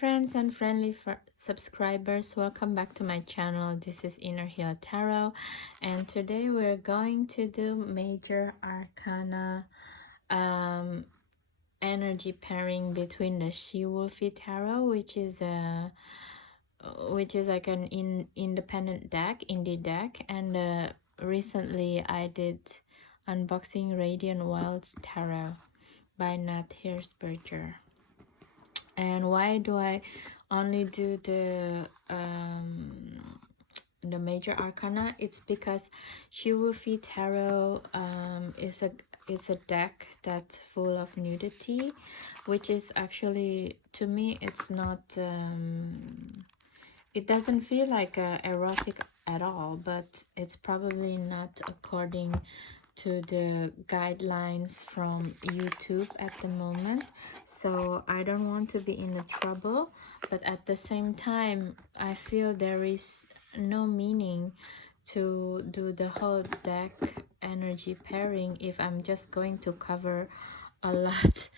friends and friendly subscribers, welcome back to my channel. This is Inner Heal Tarot, and today we're going to do Major Arcana energy pairing between the She-Wolfe Tarot, which is like an independent deck, indie deck, and recently I did unboxing Radiant Wilds Tarot by Nat Hirschberger. And why do I only do the major arcana? It's because She-Wolfe Tarot is a deck that's full of nudity, which is actually, to me, it's not it doesn't feel like erotic at all, but it's probably not according to the guidelines from YouTube at the moment, so I don't want to be in a trouble. But at the same time, I feel there is no meaning to do the whole deck energy pairing if I'm just going to cover a lot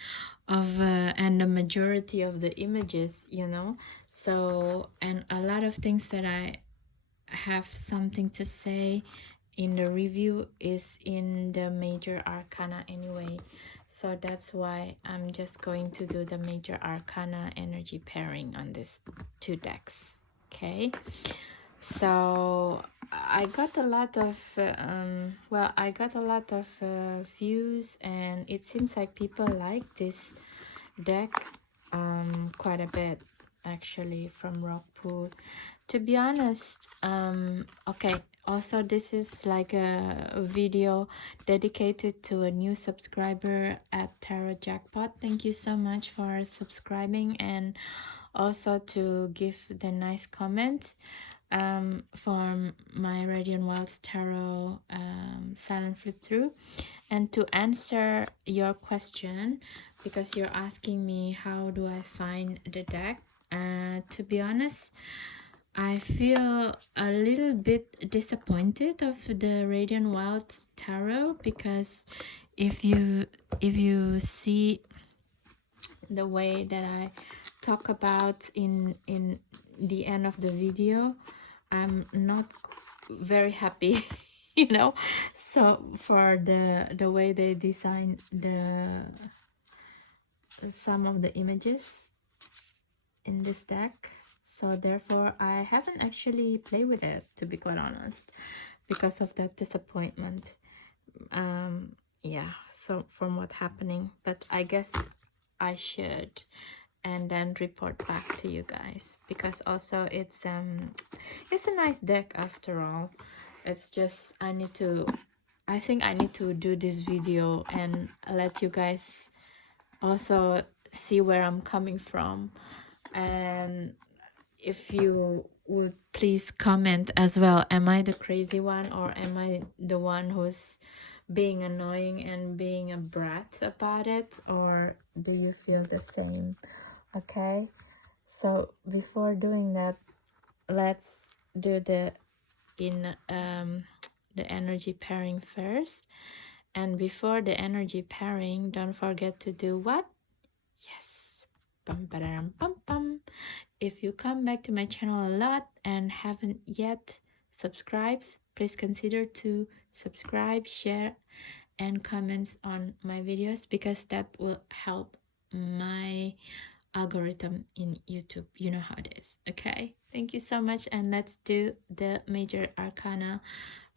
of and the majority of the images, you know. So, and a lot of things that I have something to say in the review is in the major arcana anyway, so that's why I'm just going to do the major arcana energy pairing on these two decks. Okay, so I got a lot of views, and it seems like people like this deck quite a bit, actually, from Rockpool. To be honest, okay, also this is like a video dedicated to a new subscriber at Tarot Jackpot. Thank you so much for subscribing, and also to give the nice comment for my Radiant Wilds Tarot silent flip through. And to answer your question, because you're asking me how do I find the deck, to be honest, I feel a little bit disappointed of the Radiant Wilds Tarot, because if you see the way that I talk about in the end of the video, I'm not very happy you know. So for the way they design some of the images in this deck, so therefore I haven't actually played with it, to be quite honest, because of that disappointment. Yeah, so from what happening, but I guess I should, and then report back to you guys, because also it's a nice deck after all. It's just I think I need to do this video and let you guys also see where I'm coming from. And if you would please comment as well, am I the crazy one, or am I the one who's being annoying and being a brat about it, or do you feel the same? Okay, so before doing that, let's do the energy pairing first. And before the energy pairing, don't forget to do what? Yes, bum, ba-da-dum, bum, bum. If you come back to my channel a lot and haven't yet subscribed, please consider to subscribe, share, and comments on my videos, because that will help my algorithm in YouTube. You know how it is. Okay, thank you so much, and let's do the major arcana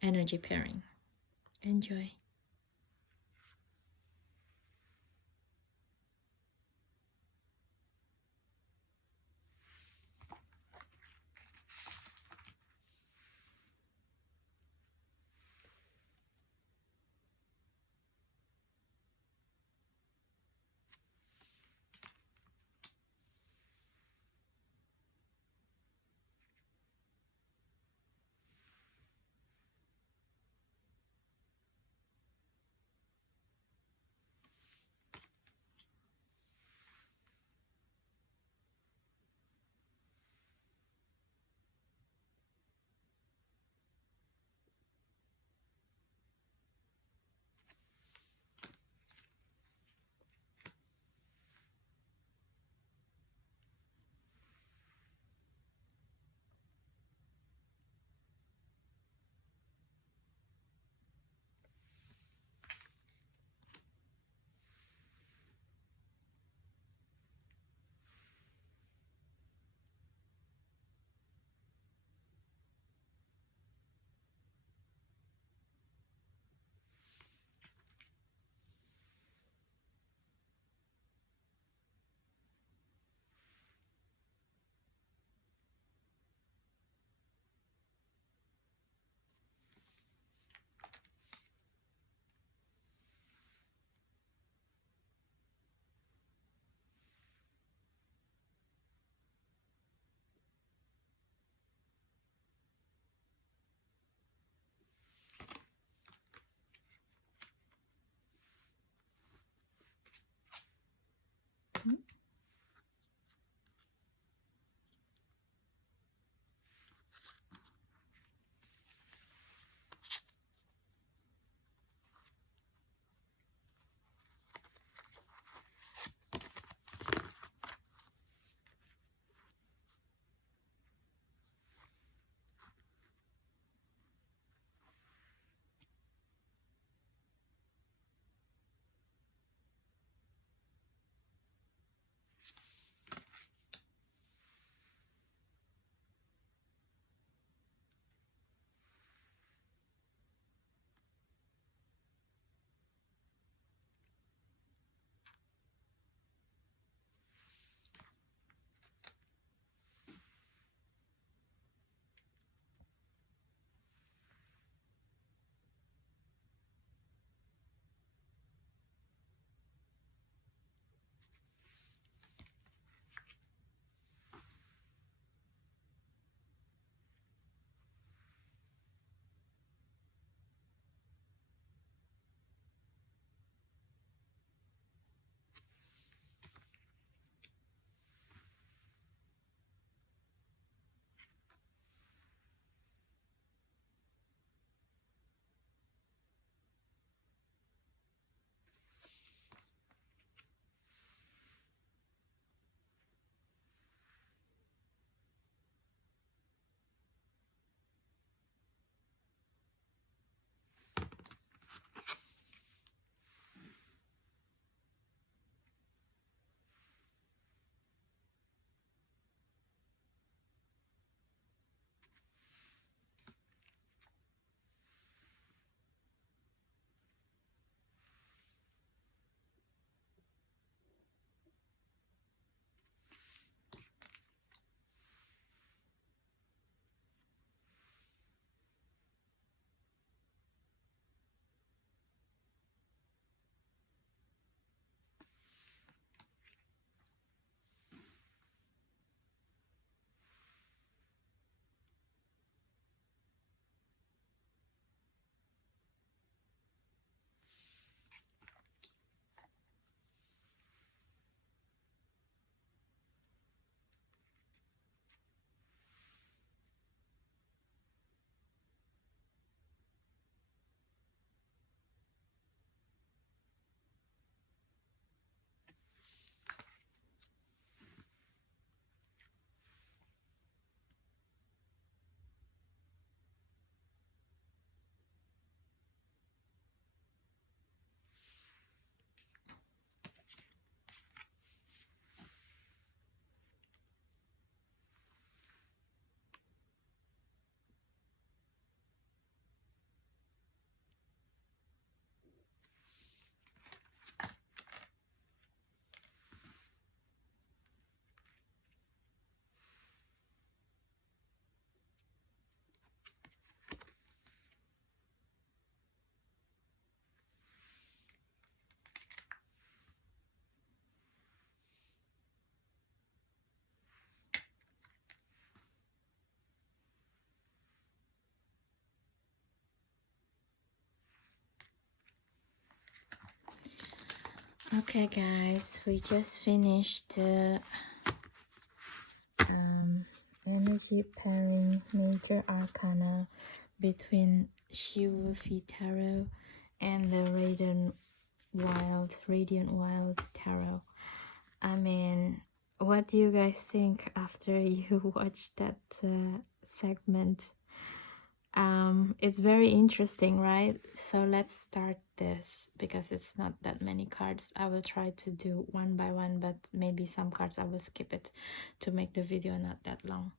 energy pairing. Enjoy. Okay guys, we just finished the energy pairing major arcana between Wolfe Tarot and the Radiant Wild Tarot. I mean, what do you guys think after you watched that segment? It's very interesting, right? So let's start this because it's not that many cards. I will try to do one by one, but maybe some cards I will skip it to make the video not that long.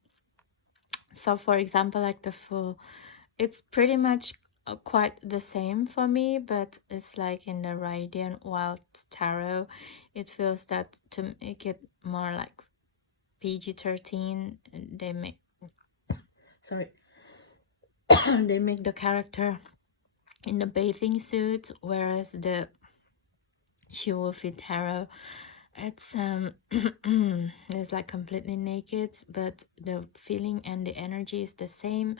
So for example, like the full, it's pretty much quite the same for me, but it's like in the Radiant Wild Tarot, it feels that to make it more like PG-13, they make, sorry, they make the character in the bathing suit, whereas the Wolfe Tarot, it's it's like completely naked, but the feeling and the energy is the same,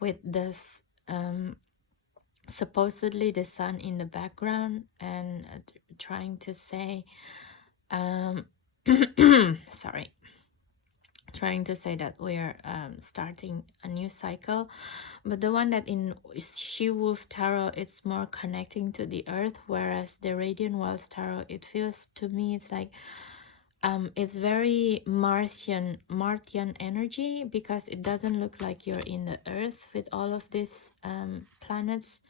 with this supposedly the sun in the background, and trying to say sorry, trying to say that we're starting a new cycle. But the one that in She-Wolf Tarot, it's more connecting to the earth, whereas the Radiant Wild Tarot, it feels to me it's like it's very Martian energy, because it doesn't look like you're in the earth with all of these planets,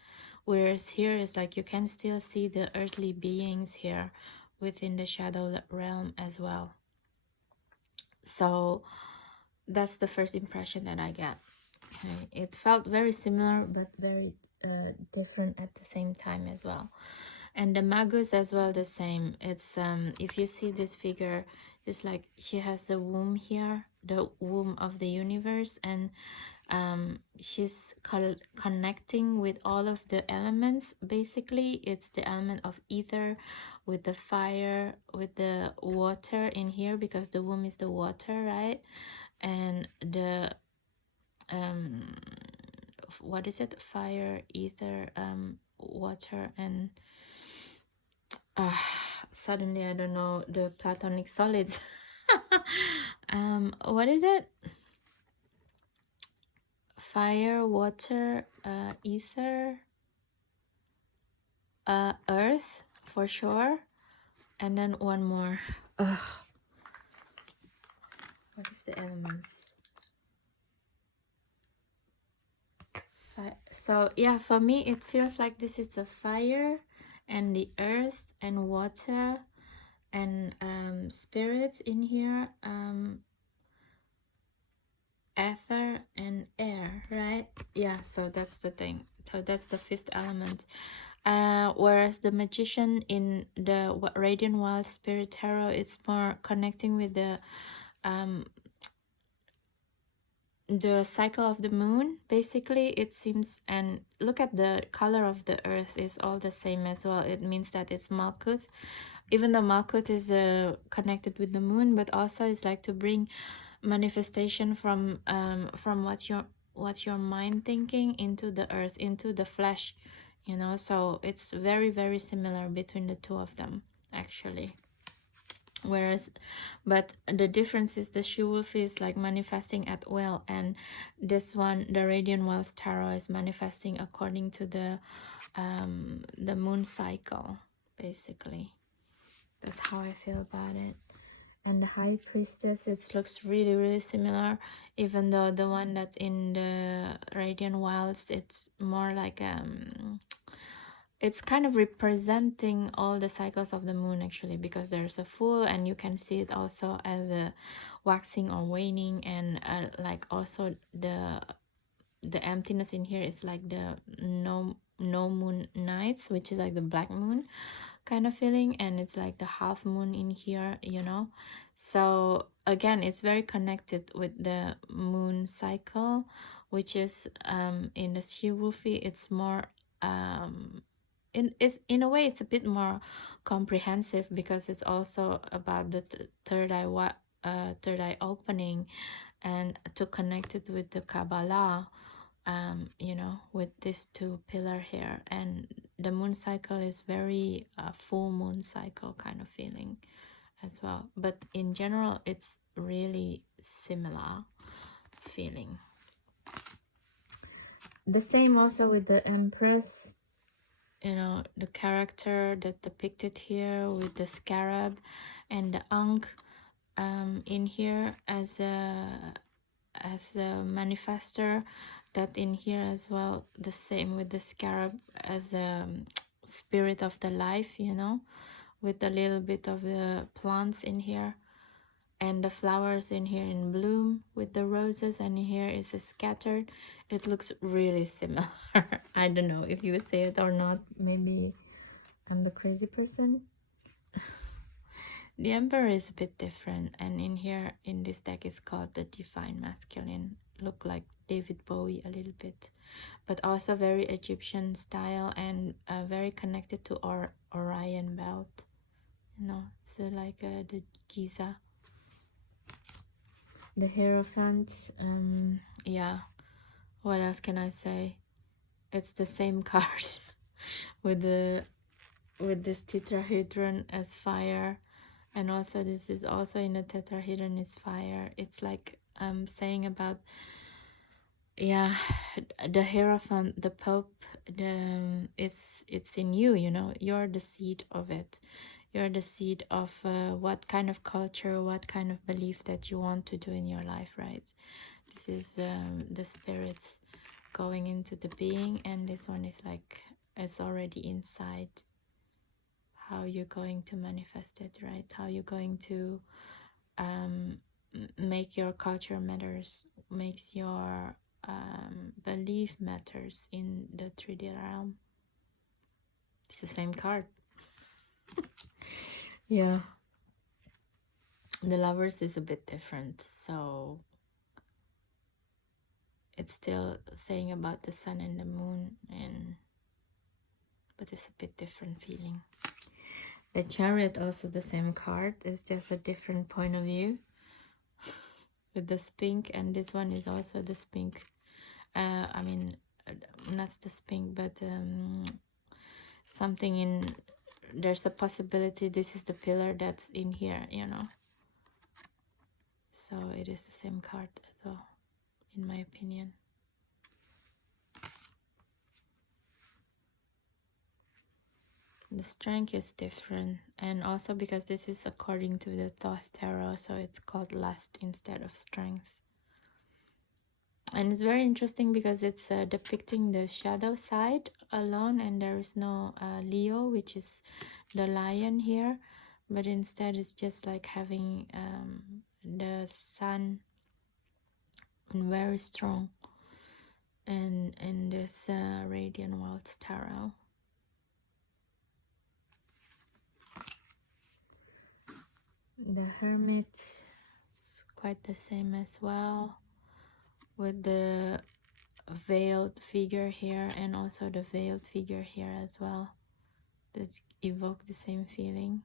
whereas here it's like you can still see the earthly beings here within the shadow realm as well. So that's the first impression that I get. Okay, it felt very similar but very different at the same time as well. And the magus as well, the same. It's if you see this figure, it's like she has the womb here, the womb of the universe, and she's connecting with all of the elements. Basically it's the element of ether, with the fire, with the water in here, because the womb is the water, right? And the what is it, fire, ether, water, and suddenly I don't know the platonic solids. What is it, fire, water, ether, earth for sure, and then one more. What is the elements? So yeah, for me it feels like this is a fire and the earth and water and spirit in here, ether and air, right? Yeah, so that's the thing. So that's the fifth element. Whereas the magician in the Radiant Wild Spirit Tarot, it's more connecting with the cycle of the moon, basically, it seems. And look at the color of the earth is all the same as well. It means that it's Malkuth, even though Malkuth is connected with the moon, but also it's like to bring manifestation from what's your mind thinking into the earth, into the flesh, you know. So it's very, very similar between the two of them, actually. Whereas, but the difference is the She-Wolf is like manifesting at will, and this one, the Radiant Wild Tarot, is manifesting according to the moon cycle, basically. That's how I feel about it. And the High Priestess, it looks really, really similar, even though the one that's in the Radiant Wilds, it's more like it's kind of representing all the cycles of the moon, actually, because there's a full, and you can see it also as a waxing or waning, and like also the emptiness in here is like the no moon nights, which is like the black moon kind of feeling, and it's like the half moon in here, you know. So again, it's very connected with the moon cycle, which is in the She-Wolfie, it's more in a way it's a bit more comprehensive, because it's also about the third eye opening, and to connect it with the Kabbalah, you know, with this two pillar here. And the moon cycle is very full moon cycle kind of feeling as well, but in general it's really similar feeling. The same also with the Empress, you know, the character that depicted here with the scarab and the ankh in here as a manifester, that in here as well, the same with the scarab as a spirit of the life, you know, with a little bit of the plants in here and the flowers in here in bloom with the roses, and in here is scattered. It looks really similar. I don't know if you say it or not, maybe I'm the crazy person. The Emperor is a bit different, and in here in this deck is called the Divine Masculine. Look like David Bowie a little bit, but also very Egyptian style and very connected to our Orion belt, you know, so like the Giza. The Hierophant, yeah, what else can I say? It's the same card with this tetrahedron as fire, and also this is also in a tetrahedron is fire. It's like saying about, yeah, the Hierophant, the Pope, it's in you, you know, you're the seed of it. You're the seed of what kind of culture, what kind of belief that you want to do in your life, right? This is the spirits going into the being, and this one is like it's already inside. How you're going to manifest it, right? How you're going to make your culture matters, makes your belief matters in the 3D realm. It's the same card. Yeah. The Lovers is a bit different, so it's still saying about the sun and the moon, but it's a bit different feeling. The Chariot, also the same card, it's just a different point of view with the spink, and this one is also the spink. I mean, not the spink, but something in, there's a possibility this is the pillar that's in here, you know. So it is the same card as well, in my opinion. The strength is different, and also because this is according to the Thoth Tarot, so it's called lust instead of strength. And it's very interesting because it's depicting the shadow side alone, and there is no Leo, which is the lion here, but instead it's just like having the sun very strong and in this Radiant Worlds Tarot. The Hermit is quite the same as well, with the veiled figure here and also the veiled figure here as well. That evoke the same feeling.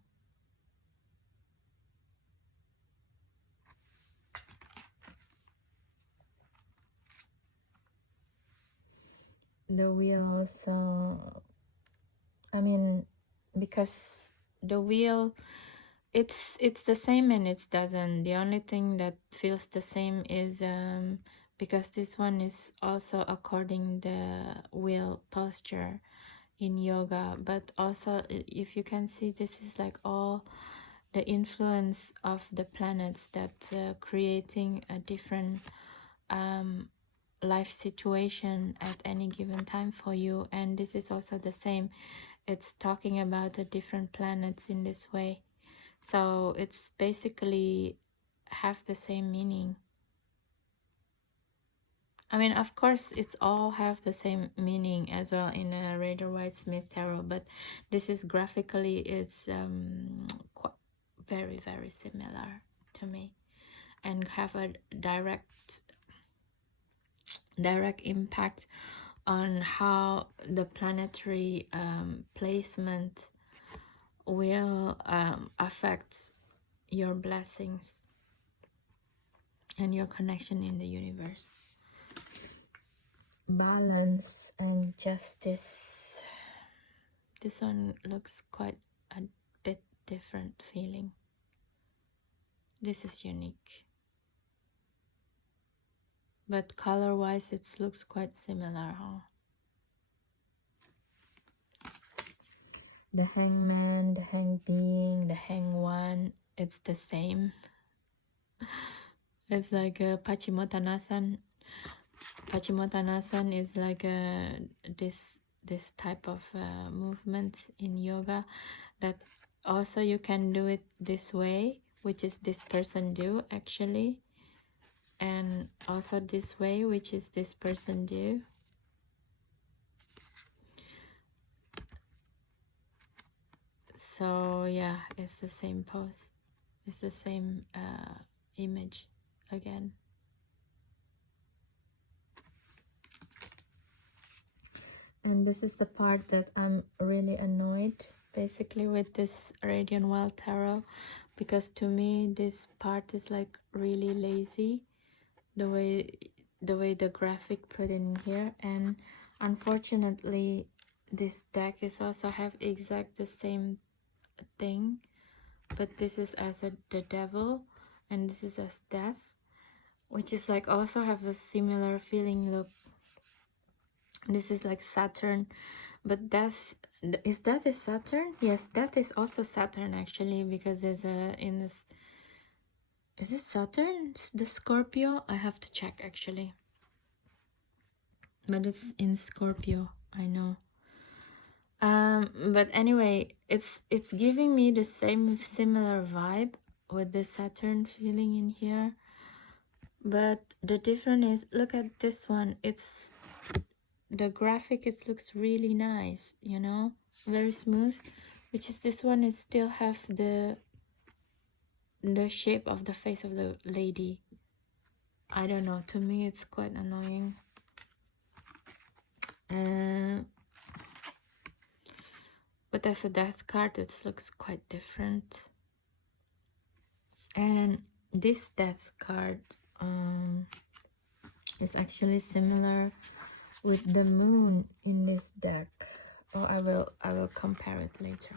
The Wheel also, I mean, because the Wheel, it's the same and it doesn't. The only thing that feels the same is because this one is also according the wheel posture in yoga, but also if you can see, this is like all the influence of the planets that creating a different life situation at any given time for you. And this is also the same, it's talking about the different planets in this way, so it's basically have the same meaning. I mean, of course, it's all have the same meaning as well in a Rider-Waite-Smith tarot, but this is graphically is quite very, very similar to me, and have a direct impact on how the planetary placement will affect your blessings and your connection in the universe. balance and justice. This one looks quite a bit different feeling. This is unique. But color-wise, it looks quite similar, huh? The hangman, the hang being, the hang one, it's the same. It's like a Paschimottanasana. Paschimottanasana is like this type of movement in yoga that also you can do it this way, which is this person do actually, and also this way, which is this person do. So yeah, it's the same pose, it's the same image again. And this is the part that I'm really annoyed basically with this Radiant Wild Tarot, because to me this part is like really lazy, the way the graphic put in here. And unfortunately this deck is also have exact the same thing, but this is as the devil and this is as death, which is like also have a similar feeling. Look, this is like Saturn, but death is Saturn. Yes, death is also Saturn actually, because there's a in this, is it Saturn, the Scorpio? I have to check actually, but it's in Scorpio, I know. But anyway, it's giving me the same similar vibe with the Saturn feeling in here, but the difference is, look at this one, it's the graphic, it looks really nice, you know, very smooth, which is this one is still have the shape of the face of the lady. I don't know, to me it's quite annoying. But as a death card it looks quite different. And this death card is actually similar with the moon in this deck. Oh, I will compare it later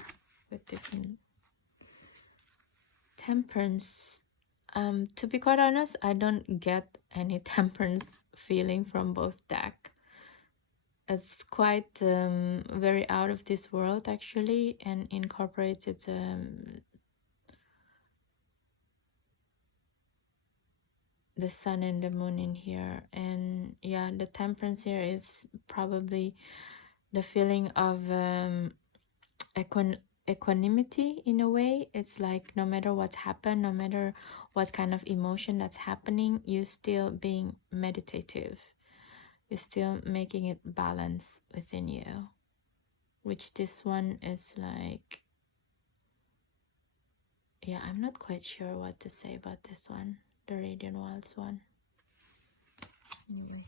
with different. Temperance. To be quite honest, I don't get any temperance feeling from both deck. It's quite very out of this world actually, and incorporated the sun and the moon in here. And yeah, the temperance here is probably the feeling of equanimity in a way. It's like no matter what's happened, no matter what kind of emotion that's happening, you still being meditative, you're still making it balance within you, which this one is like, yeah, I'm not quite sure what to say about this one, the Radiant Wilds one. Anyway,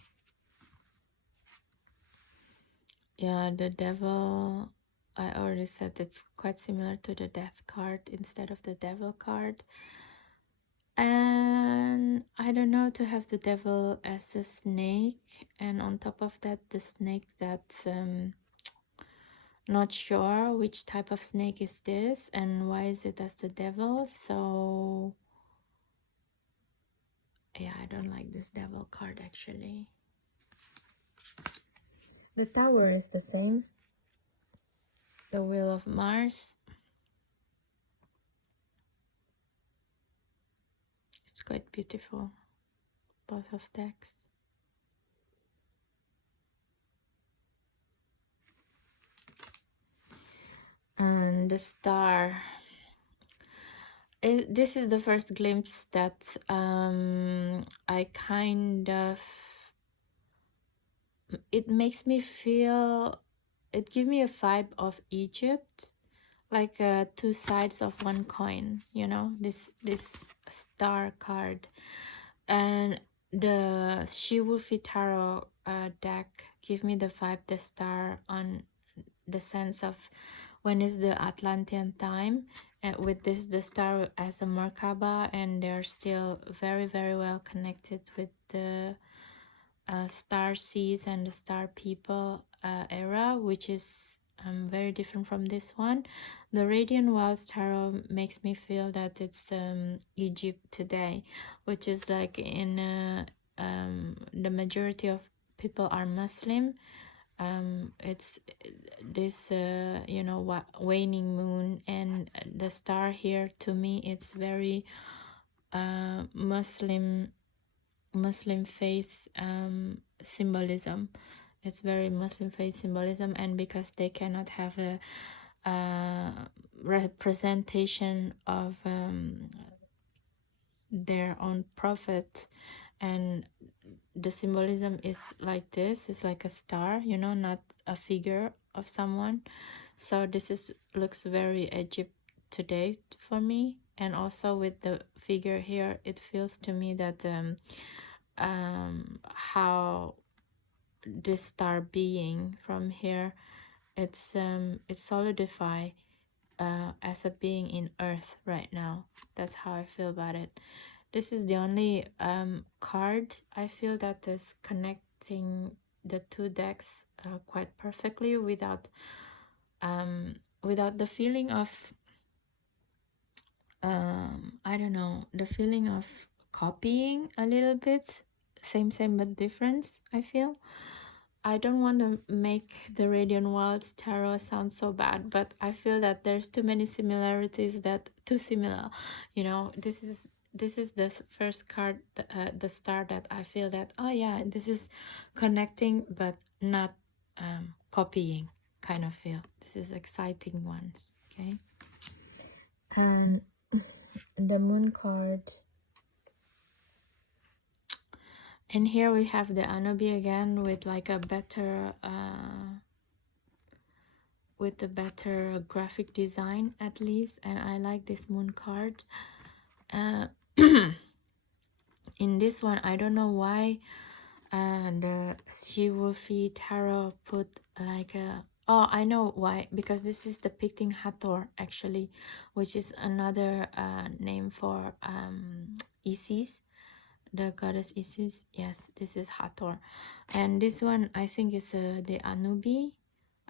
yeah, the devil, I already said it's quite similar to the death card instead of the devil card. And I don't know, to have the devil as a snake, and on top of that the snake that's not sure which type of snake is this and why is it as the devil. So yeah, I don't like this devil card actually. The tower is the same, the wheel of Mars. It's quite beautiful, both of decks. And the star. This is the first glimpse that I kind of, it makes me feel, it gives me a vibe of Egypt, like two sides of one coin, you know, this star card. And the She-Wolfe Tarot deck give me the vibe, the star, on the sense of when is the Atlantean time, with this the star as a Merkaba, and they're still very very well connected with the star seeds and the star people era, which is very different from this one. The Radiant Wilds Tarot makes me feel that it's Egypt today, which is like in the majority of people are Muslim. It's this waning moon, and the star here, to me it's very Muslim faith symbolism. It's very Muslim faith symbolism, and because they cannot have a representation of their own prophet, and the symbolism is like this, it's like a star, not a figure of someone. So this is looks very Egypt today for me. And also with the figure here, it feels to me that how this star being from here, it's solidify as a being in earth right now. That's how I feel about it. This is the only card I feel that is connecting the two decks quite perfectly, without the feeling of I don't know, the feeling of copying a little bit, same but difference. I feel I don't want to make the Radiant Wilds Tarot sound so bad, but I feel that there's too many similarities, that too similar. This is the first card, the star, that I feel that, oh yeah, this is connecting but not copying kind of feel. This is exciting ones, okay? And the moon card. And here we have the Anubi again with like a better with a better graphic design at least, and I like this moon card. In this one, I don't know why the She-Wolfe Tarot put like a, oh, I know why, because this is depicting Hathor actually, which is another name for Isis, the goddess Isis. Yes, this is Hathor. And this one, I think, is the Anubi.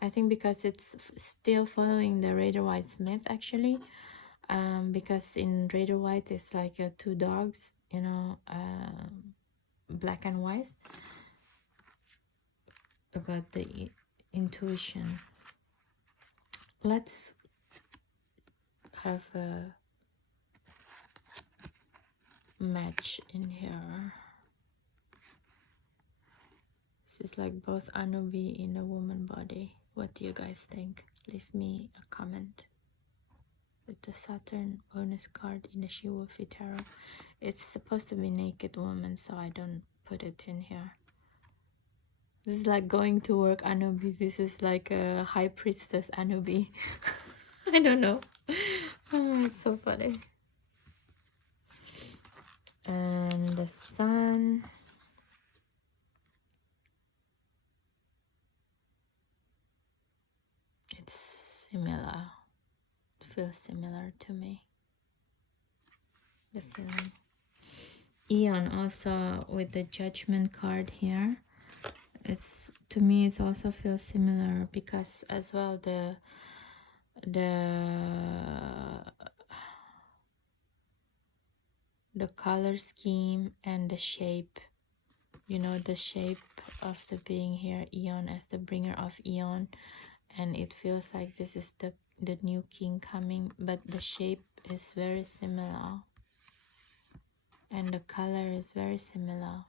I think because it's still following the Raider White myth actually, because in Raider White it's like two dogs, black and white, about the intuition. Let's have a match in here. This is like both Anubi in a woman body. What do you guys think? Leave me a comment. With the Saturn bonus card in the She-Wolfe Tarot, it's supposed to be naked woman, so I don't put it in here. This is like going to work Anubi. This is like a high priestess Anubi. I don't know. Oh, it's so funny. And the sun. It's similar. It feels similar to me. The feeling. Eon also with the judgment card here. It's, to me, it also feels similar because as well the color scheme and the shape, the shape of the being here, Eon, as the bringer of Eon, and it feels like this is the new king coming, but the shape is very similar and the color is very similar.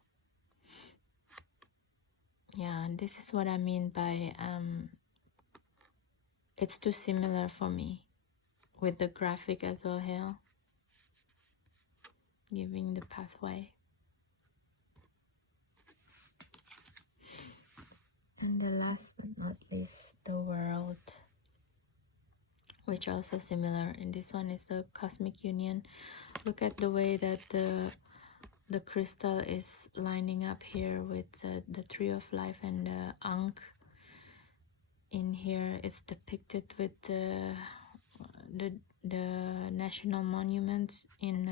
Yeah, and this is what I mean by it's too similar for me, with the graphic as well here, giving the pathway. And the last but not least, the world, which also similar. In this one is the cosmic union. Look at the way that the crystal is lining up here with the tree of life, and the Ankh in here. It's depicted with the national monuments in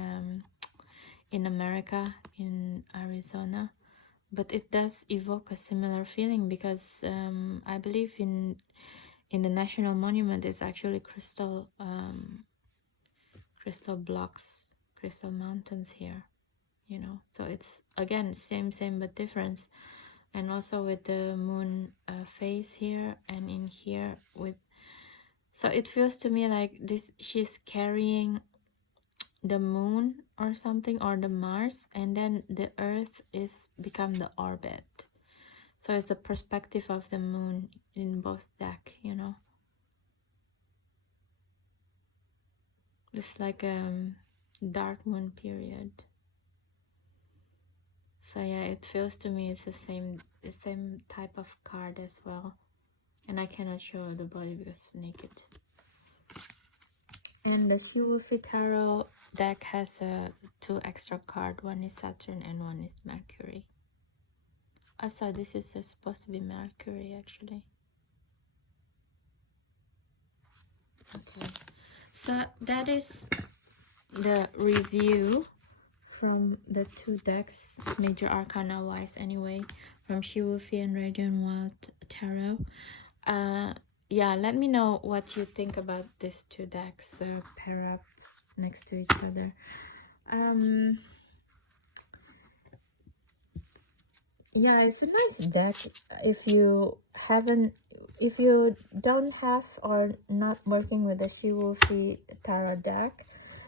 America, in Arizona, but it does evoke a similar feeling because I believe in the national monument it's actually crystal blocks, crystal mountains here, you know. So it's again same but difference. And also with the moon phase here and in here with, so it feels to me like this, she's carrying the moon or something, or the Mars, and then the earth is become the orbit. So it's the perspective of the moon in both deck, you know. It's like dark moon period. So yeah, it feels to me it's the same type of card as well. And I cannot show the body because it's naked. And the Wolfe Tarot deck has two extra card. One is Saturn and one is Mercury. So this is supposed to be Mercury actually. Okay, so that is the review from the two decks, major arcana wise anyway, from Wolfe and Radiant Wild Tarot. Yeah, let me know what you think about these two decks pair up next to each other. Yeah, it's a nice deck. If you haven't, if you don't have or not working with the Wolfe Tarot deck,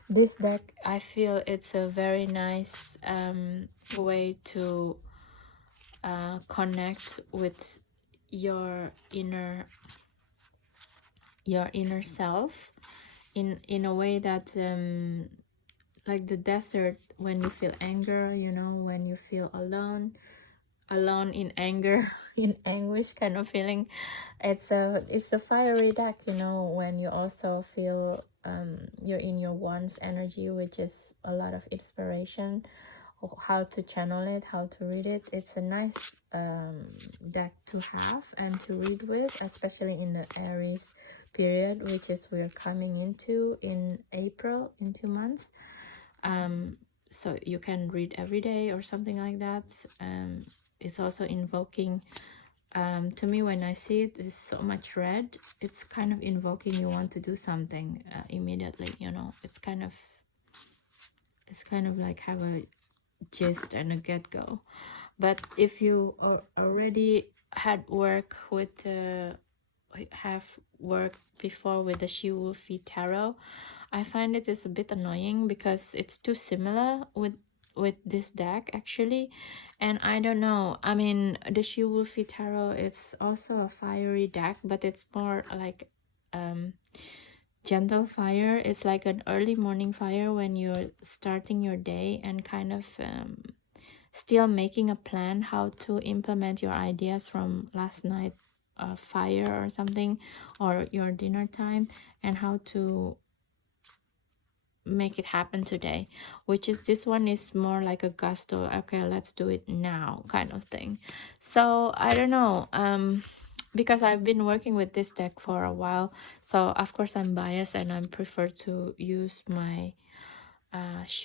this deck, I feel it's a very nice way to connect with your inner self in a way that like the desert, when you feel anger, you know, when you feel alone in anger, in anguish kind of feeling, it's a fiery deck, you know, when you also feel you're in your wands energy, which is a lot of inspiration, how to channel it, how to read it. It's a nice deck to have and to read with, especially in the Aries period, which is we're coming into in April, in 2 months. So you can read every day or something like that. It's also invoking, to me when I see it, there's so much red, it's kind of invoking you want to do something immediately, you know. It's kind of like have a gist and a get-go. But if you already had work with have worked before with the Wolfe Tarot, I find it is a bit annoying because it's too similar with this deck actually. And I don't know, I mean, the Wolfe Tarot is also a fiery deck, but it's more like gentle fire. It's like an early morning fire when you're starting your day and kind of still making a plan how to implement your ideas from last night fire or something, or your dinner time, and how to make it happen today. Which is, this one is more like a gusto, okay, let's do it now kind of thing. So I don't know, because I've been working with this deck for a while, so of course I'm biased and I prefer to use my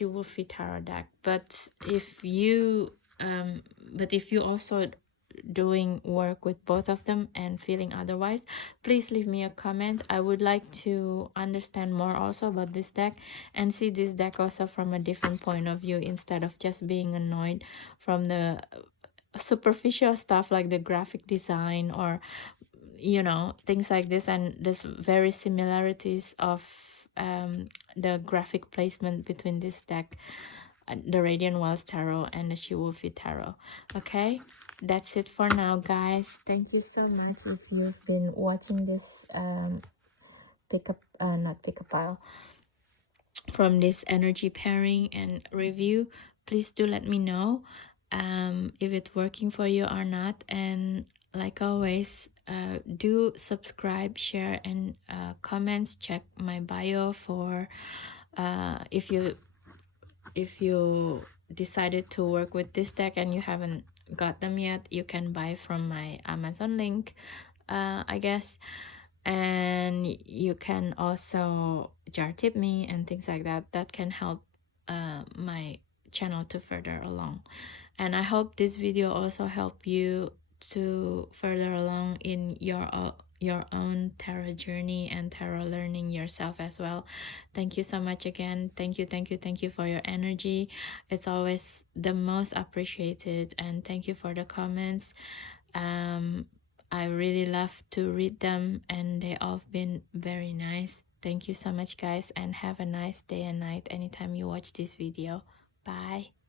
Wolfe Tarot deck. But if you also doing work with both of them and feeling otherwise, please leave me a comment. I would like to understand more also about this deck and see this deck also from a different point of view, instead of just being annoyed from the superficial stuff like the graphic design or, you know, things like this. And there's very similarities of the graphic placement between this deck, the Radiant Wild Tarot and the Wolfe Tarot. Okay, that's it for now, guys. Thank you so much if you've been watching this not pick a pile, from this energy pairing and review. Please do let me know if it's working for you or not. And like always, do subscribe, share, and comments. Check my bio for if you decided to work with this deck and you haven't got them yet, you can buy from my Amazon link, I guess. And you can also jar tip me and things like that. That can help my channel to further along. And I hope this video also help you to further along in your own tarot journey and tarot learning yourself as well. Thank you so much again. Thank you, thank you, thank you for your energy. It's always the most appreciated, and thank you for the comments. I really love to read them, and they all been very nice. Thank you so much, guys, and have a nice day and night anytime you watch this video. Bye.